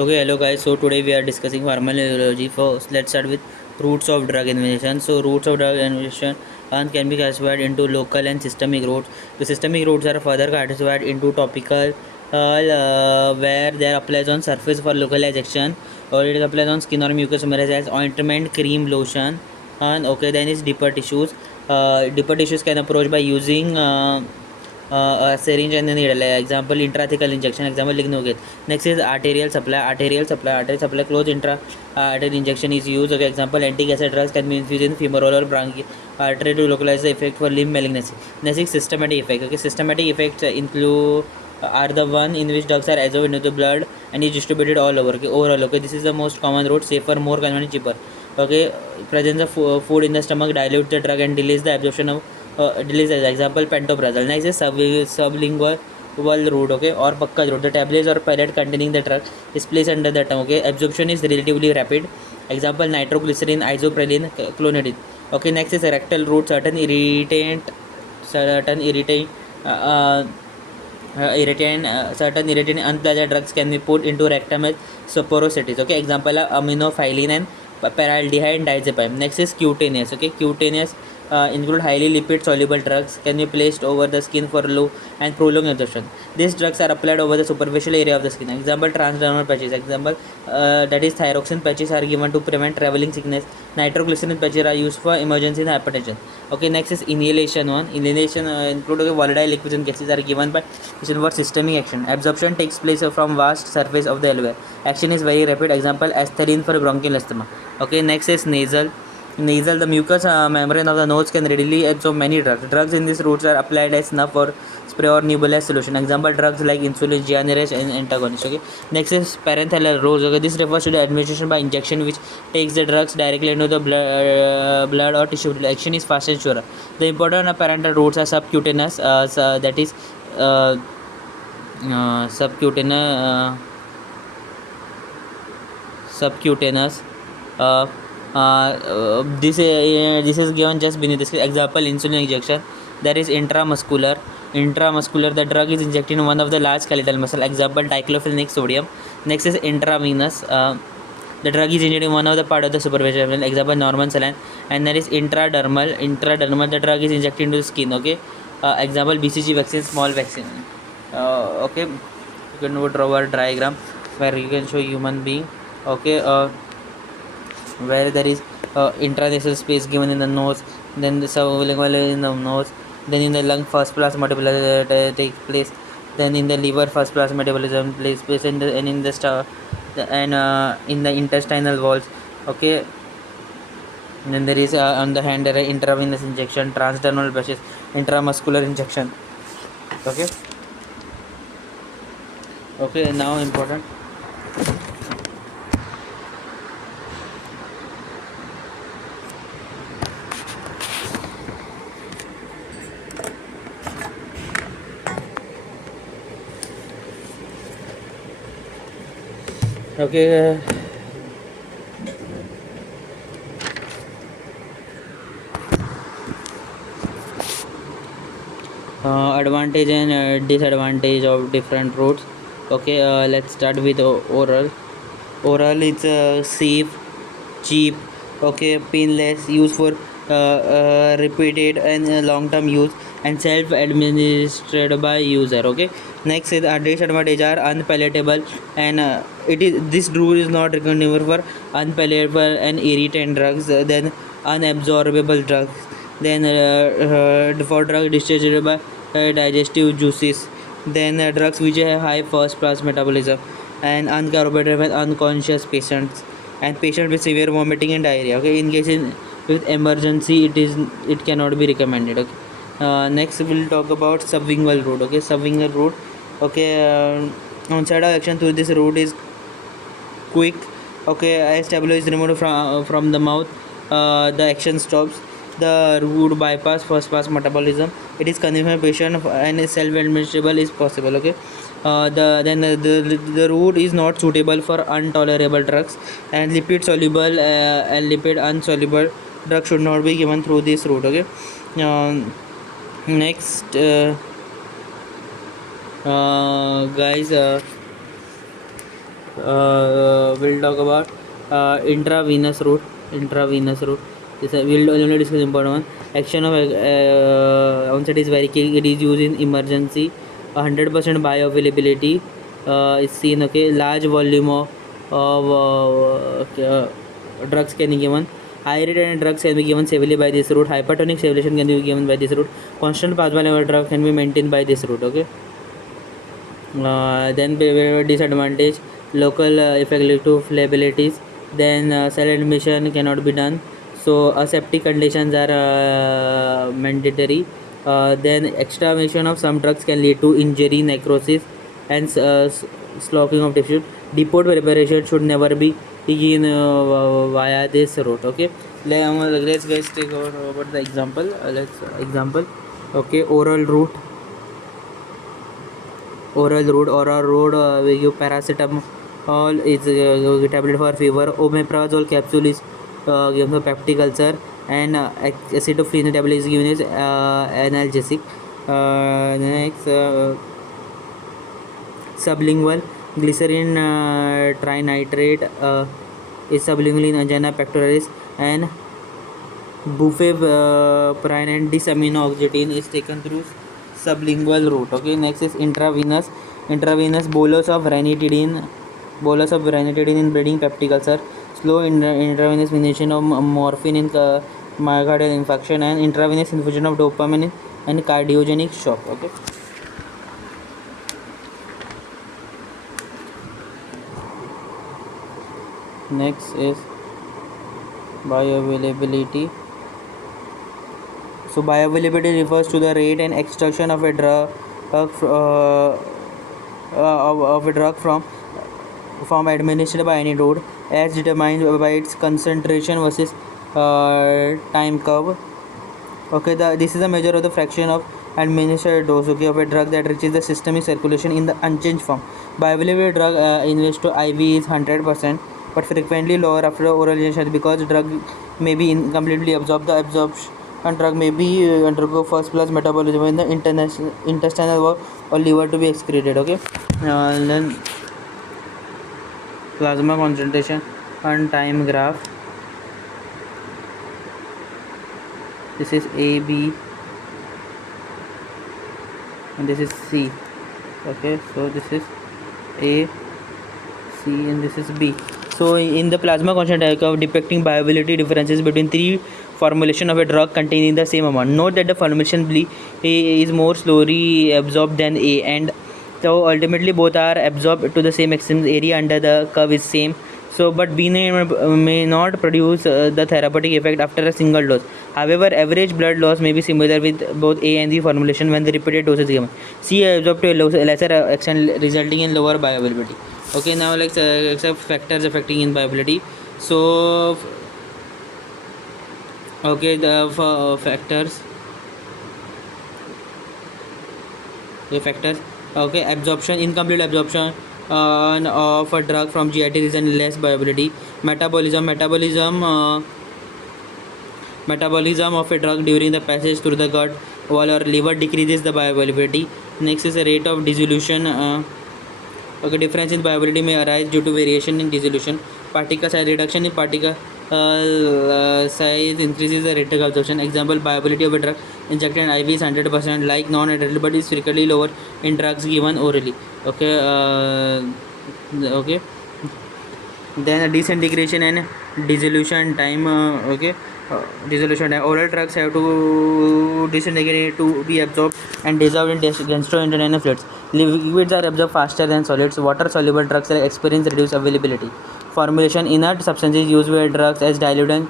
Okay, hello guys. So today we are discussing pharmacology. First, let's start with roots of drug innovation. So roots of drug innovation can be classified into local and systemic roots. The systemic roots are further classified into topical, where they are applied on surface for localization, or it is applied on skin or mucous membranes as ointment, cream, lotion. And okay, then is deeper tissues. Deeper tissues can approach by using a syringe and a needle. Like example, intrathecal injection. Example, lignoget. Next is arterial supply. Arterial supply. Close intra arterial injection is used. Okay, example, anti-cancer drugs can be infused in femoral or bronchial artery to localize the effect for limb malignancy. Next is systematic effect. Okay, systematic effects include are the one in which drugs are absorbed into the blood and is distributed all over. Okay, overall. Okay, this is the most common route, safer, more convenient, cheaper. Okay, presence of food in the stomach dilutes the drug and delays the absorption of delays. As example, pantoprazole. Next is sublingual route, okay, or pakkaj route. The tablets or pellet containing the drug is placed under the tongue. Okay, absorption is relatively rapid. Example, nitroglycerin, isoprelin, clonidine. Okay, next is rectal route. Certain irritant. Uh, Certain irritant unpleasant drugs can be put into rectum as saporosities. Okay, example are aminophylline and paraldehyde diazepam. Next is cutaneous. Okay, cutaneous include highly lipid soluble drugs can be placed over the skin for low and prolonged absorption. These drugs are applied over the superficial area of the skin. Example, transdermal patches. Example, that is thyroxine patches are given to prevent traveling sickness. Nitroglycerin patches are used for emergency hypertension. Okay, next is inhalation one. Inhalation include volatile liquids and gases are given by for systemic action. Absorption takes place from vast surface of the alveoli. Action is very rapid. Example, aspirin for bronchial asthma. Okay, next is nasal. The mucous membrane of the nose can readily absorb many drugs. Drugs in these routes are applied as snuff or spray or nebulized solution. Example, drugs like insulin, GnRH, and antagonist. Okay. Next is parenteral routes. Okay. This refers to the administration by injection, which takes the drugs directly into the blood or tissue. Action is fast and sure. The important parenteral routes are subcutaneous. That is subcutaneous. Subcutaneous. Uh, this is given just beneath this. Example, insulin injection. There is intramuscular. The drug is injected in one of the large skeletal muscle. Example, diclofenac sodium. Next is intravenous. The drug is injected in one of the part of the superficial. Example, normal saline. And there is intradermal. The drug is injected into the skin. Okay. Example, BCG vaccine, small vaccine. Okay. You can draw a diagram where you can show human being. Okay. Where there is intranasal space given in the nose, then the sublingual in the nose, then in the lung first pass metabolism takes place, then in the liver first pass metabolism takes place, and in the in the intestinal walls. Okay, and then there is on the hand there are intravenous injection, transdermal patches, intramuscular injection. Okay. Okay, now important. Okay. Advantage and disadvantage of different routes. Okay, let's start with oral. It's safe, cheap, okay, painless, used for repeated and long term use, and self administered by user. Okay, next is disadvantage are unpalatable, and it is this rule is not recommended for unpalatable and irritant drugs, then unabsorbable drugs, then for drug discharged by digestive juices, then drugs which have high first pass metabolism, and uncarbonated and unconscious patients, and patients with severe vomiting and diarrhea. Okay, in cases with emergency, it cannot be recommended. Okay. Next we'll talk about sublingual route. Okay, sublingual route. Okay, onset of action through this route is quick. Okay, as tablet is removed from the mouth, the action stops. The route bypass first pass metabolism. It is convenient patient and self administrable is possible. Okay. The route is not suitable for intolerable drugs, and lipid soluble and lipid unsoluble drugs should not be given through this route. Okay. Next, guys, we'll talk about intravenous route. Intravenous route. We'll only discuss important one. Action of onset is very key. It is used in emergency. 100% bioavailability is seen. Okay, large volume of drugs can be given. High rate and drugs can be given severely by this route. Hypertonic sedation can be given by this route. Constant plasma level drug can be maintained by this route. Okay. Then disadvantage, local effect lead to liabilities. Then cell admission cannot be done, so aseptic conditions are mandatory. Then extraction of some drugs can lead to injury, necrosis, and sloughing of tissue. Depot preparation should never be in via this route. Okay, let's guys take over the example. Let's example. Okay, oral road we give paracetamol is tablet for fever. Omeprazole capsule is given for peptic ulcer, and acetylphenol tablet is given as analgesic. Next, sublingual glycerin trinitrate is sublingual in angina pectoralis, and bupropion and disaminoxetine is taken through sublingual route. Okay, next is intravenous bolus of ranitidine in bleeding peptic ulcer, slow intravenous infusion of morphine in myocardial infarction, and intravenous infusion of dopamine and cardiogenic shock. Okay, next is bioavailability. So bioavailability refers to the rate and extraction of a drug from administered by any route, as determined by its concentration versus time curve. Okay, this is a measure of the fraction of administered dose, okay, of a drug that reaches the systemic circulation in the unchanged form. Bioavailable drug injected to IV is 100%, but frequently lower after oral injection because drug may be incompletely absorbed. The absorption drug may be undergo first plus metabolism in the intestinal or liver to be excreted. Okay, then plasma concentration and time graph. This is A, B, and this is C. Okay, so this is A, C, and this is B. So in the plasma concentration curve depicting bioavailability differences between three formulation of a drug containing the same amount. Note that the formulation B is more slowly absorbed than A, and so ultimately both are absorbed to the same extent. Area under the curve is same. So, but B may not produce the therapeutic effect after a single dose. However, average blood loss may be similar with both A and B formulation when the repeated dose is given. C absorbed to a lesser extent, resulting in lower bioavailability. Okay, now let's accept factors affecting in bioavailability. So, okay, the factors. The factors. Okay, absorption, incomplete absorption of a drug from GIT region, less bioavailability. Metabolism of a drug during the passage through the gut wall or liver decreases the bioavailability. Next is the rate of dissolution. Okay, difference in bioavailability may arise due to variation in dissolution. Particle size, reduction in particle size increases the rate of absorption. Example, bioavailability of a drug injected in IV is 100% like non-adult, but is frequently lower in drugs given orally. Okay, okay. Then disintegration and dissolution time. Okay, dissolution time. Oral drugs have to disintegrate to be absorbed and dissolved in gastrointestinal fluids. Liquids are absorbed faster than solids. Water-soluble drugs experience reduced availability. Formulation, inert substances used by drugs as dilutants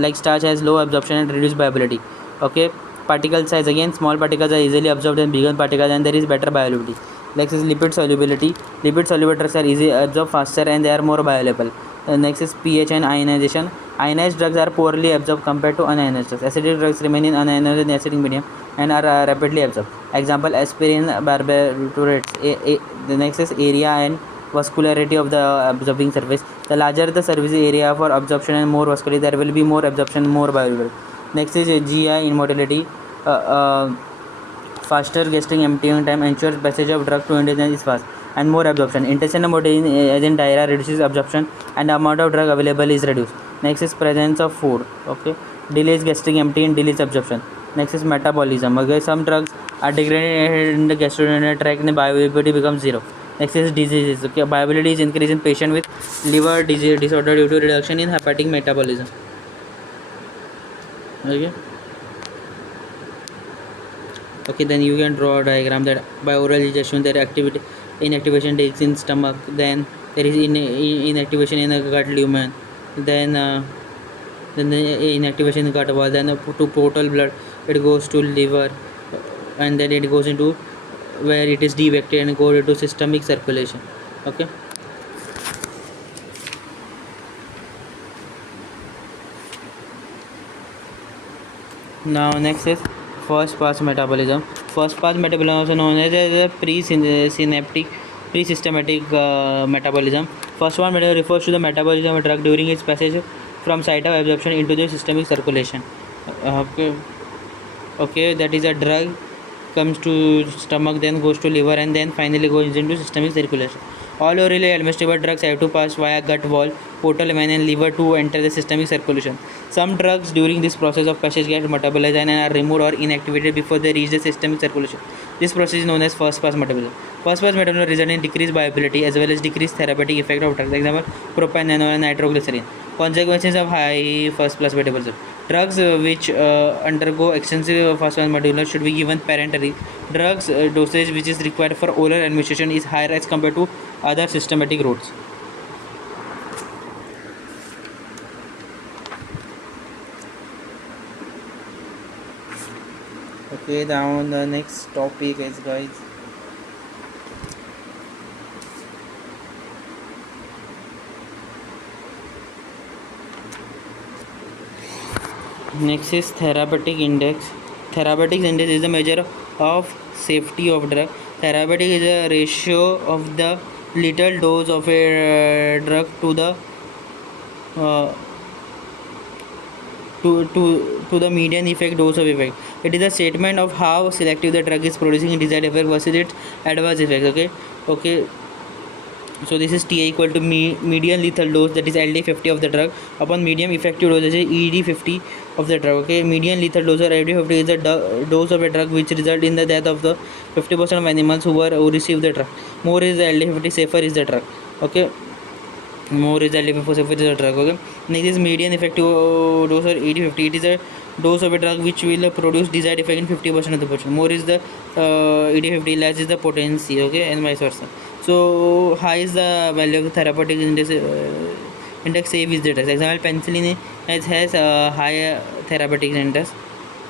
like starch has low absorption and reduced bioavailability. Okay, particle size, again small particles are easily absorbed than bigger particles, and there is better bioavailability. Next is lipid solubility. Lipid soluble drugs are easily absorbed faster and they are more bioavailable. Next is pH and ionization. Ionized drugs are poorly absorbed compared to unionized drugs. Acidic drugs remain in unionized and acidic medium and are rapidly absorbed. Example, aspirin, barbiturates. The next is area and vascularity of the absorbing surface. The larger the surface area for absorption and more vascularity, there will be more absorption, more bioavailable. Next is GI immortality. Faster gastric emptying time ensures passage of drug to intestine is fast. and more absorption. Intestinal motility as in diarrhea reduces absorption and the amount of drug available is reduced. Next is presence of food. Okay, delays gastric empty and delays absorption. Next is metabolism. Okay, some drugs are degraded in the gastrointestinal tract and the bioavailability becomes zero. Next is diseases. Okay, bioavailability is increased in patient with liver disease disorder due to reduction in hepatic metabolism. Okay. Okay, then you can draw a diagram that by oral digestion there activity inactivation takes in stomach, then there is inactivation in a gut lumen, then the inactivation in gut wall, then to portal blood it goes to liver, and then it goes into where it is devected and go into systemic circulation. Okay. Now next is first pass metabolism. First pass metabolism, also known as a pre-synaptic pre-systematic metabolism. First one refers to the metabolism of a drug during its passage from site of absorption into the systemic circulation. Okay, okay, that is a drug comes to stomach, then goes to liver, and then finally goes into systemic circulation. All orally administered drugs have to pass via gut wall, portal vein, and liver to enter the systemic circulation. Some drugs during this process of passage get metabolized and are removed or inactivated before they reach the systemic circulation. This process is known as first pass metabolism. First pass metabolism results in decreased viability as well as decreased therapeutic effect of drugs. Example: propanol and nitroglycerin. Consequences of high first pass metabolism. Drugs which undergo extensive first pass metabolism should be given parenterally. Drugs dosage which is required for oral administration is higher as compared to other systematic routes. Okay, now the next topic is, guys, next is therapeutic index. Therapeutic index is the measure of safety of drug. Therapeutic is a ratio of the lethal dose of a drug to the uh, to the median effect dose of effect. It is a statement of how selective the drug is producing desired effect versus its adverse effects. Okay. So this is TA equal to median lethal dose, that is LD50 of the drug, upon medium effective dose, that is ED50 of the drug. Okay, median lethal dose or LD50 is the dose of a drug which result in the death of the 50% of animals who receive the drug. More is the LD50, safer is the drug. Okay, more is the LD50, safer is the drug. Okay, next is median effective dose or ED50. It is a dose of a drug which will produce desired effect in 50% of the patient. More is the ED50, less is the potency. Okay, and vice versa. So high is the value of the therapeutic index. Index safe is the drug. Example: penicillin has a high therapeutic index,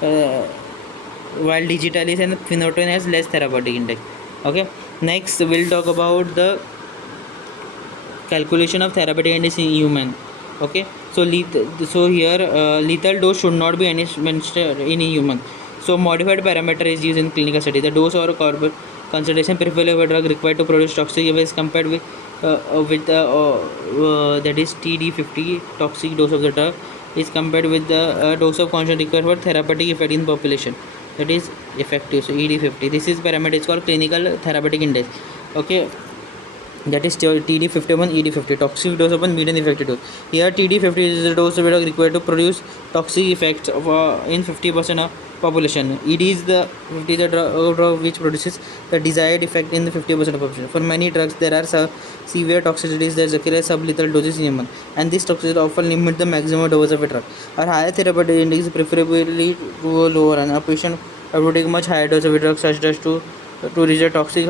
while digitalis and phenytoin has less therapeutic index. Okay. Next, we'll talk about the calculation of therapeutic index in human. Okay. So here lethal dose should not be administered in a human. So modified parameter is used in clinical study. The dose or concentration preferred of a drug required to produce toxic is compared with that is TD50 toxic dose of the drug is compared with the dose of concentration required for therapeutic effect in population, that is effective. So ED50, this is parameter is called clinical therapeutic index. Okay, that is TD51 ED50 toxic dose upon median effective dose. Here TD50 is the dose of drug required to produce toxic effects of in 50% of population. ED is the 50 the drug which produces the desired effect in the 50% of population. For many drugs there are severe toxicities that occur at sublethal doses in human, and this toxicity often limit the maximum dose of a drug. A higher therapeutic index is preferably to a lower, and a patient have to take much higher dose of a drug such as to reach a toxic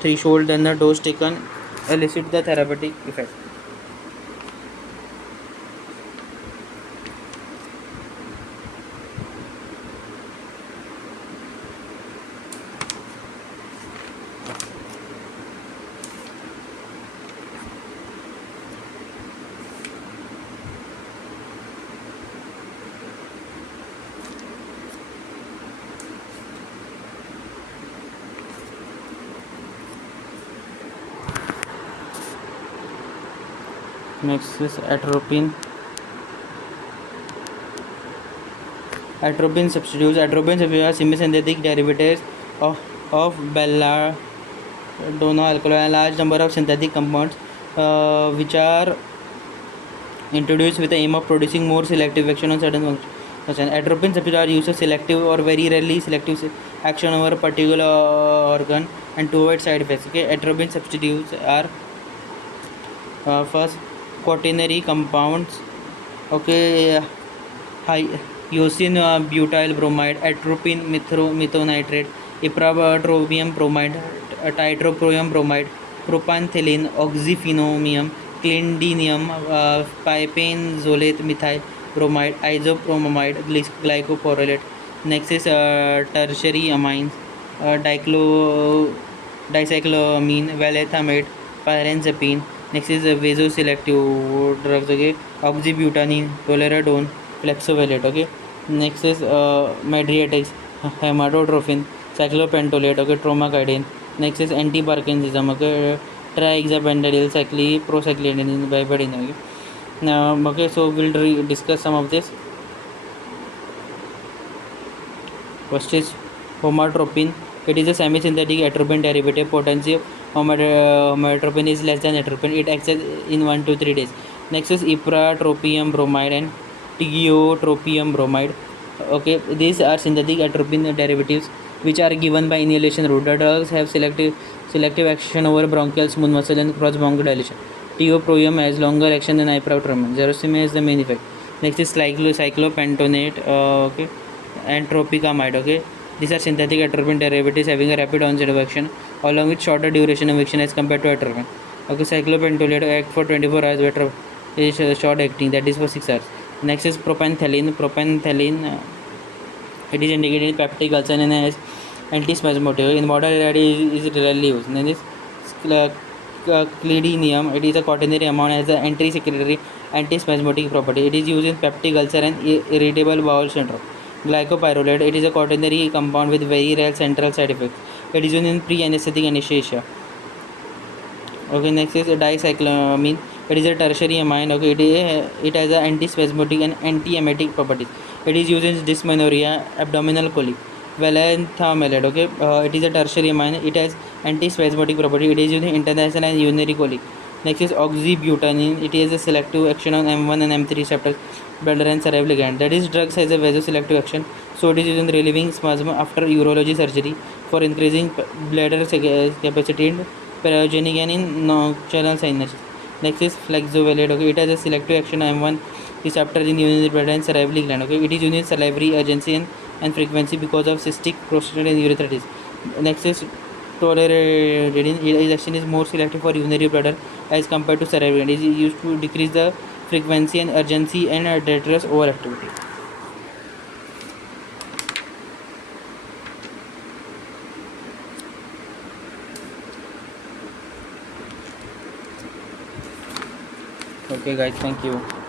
threshold than the dose taken elicit the therapeutic effect. Next is atropine. Atropine substitutes. Atropine substitutes are semisynthetic derivatives of don't know alcohol, a large number of synthetic compounds which are introduced with the aim of producing more selective action on certain functions. Atropine substitutes are used for selective or very rarely selective action over a particular organ and to avoid side effects. Okay, atropine substitutes are first quaternary compounds. Okay, high usine butyl bromide, atropine methonitrate, ipratropium bromide, tiotropium bromide, propanthelin, oxyphenomium, clindinium, pipenzolate methyl bromide, isopromamide, glycopyrrolate. Next is tertiary amines, dicycloamine, valethamate, pyrazapine. Next is vasoselective drugs. Okay, oxybutynin, toleraridone, flexovalate. Okay, next is mediatics, hematotrophin, cyclopentolate. Okay, tromacardine. Next is anti-Parkinsonism. Okay, trihexapendinyl, procyclidine, bipedine. Okay. Now, okay, so we'll discuss some of this. First is homatropine. It is a semi-synthetic atropine derivative. Potency of homatropine is less than atropine. It acts in 1 to 3 days. Next is ipratropium bromide and tiotropium bromide. Okay, these are synthetic atropine derivatives which are given by inhalation route. The drugs have selective action over bronchial smooth muscle and cross bronchodilation. Tiopropium has longer action than ipratropium. Xerostomia is the main effect. Next is cyclopentonate. Okay, and tropicamide. Okay, these are synthetic atropine derivatives having a rapid onset of action along with shorter duration of action as compared to atropine. Okay, cyclopentolate act for 24 hours, better is short acting, that is for 6 hours. Next is propanthelin. It is indicated in peptic ulcer and as antispasmodic. In modern reality is rarely used. Then is clidinium. It is a quaternary amount as an anti-secretory antispasmodic property. It is used in peptic ulcer and irritable bowel syndrome. Glycopyrrolate. It is a quaternary compound with very rare central side effects. It is used in pre-anesthetic anesthesia. Okay, next is dicyclamine. It is a tertiary amine. Okay, it has an antispasmodic and anti-emetic properties. It is used in dysmenorrhea, abdominal colic. Valenthamalate. Okay, it is a tertiary amine. It has antispasmodic property. It is used in international and urinary colic. Next is oxybutynin. It has a selective action on M1 and M3 receptors, bladder and cerebral gland. That is, drugs has a vasoselective action. So it is used in relieving spasm after urology surgery for increasing bladder capacity and pyogenic and in nocturnal sinuses. Next is flexovalate. Okay, it has a selective action on M1 receptor in urinary bladder and cerebral gland. Okay, it is used in salivary urgency and frequency because of cystic prostate and urethritis. Next is toleraridine. Its action is more selective for urinary bladder as compared to cerebral gland. It is used to decrease the frequency and urgency and deterrence overactivity. Okay guys, thank you.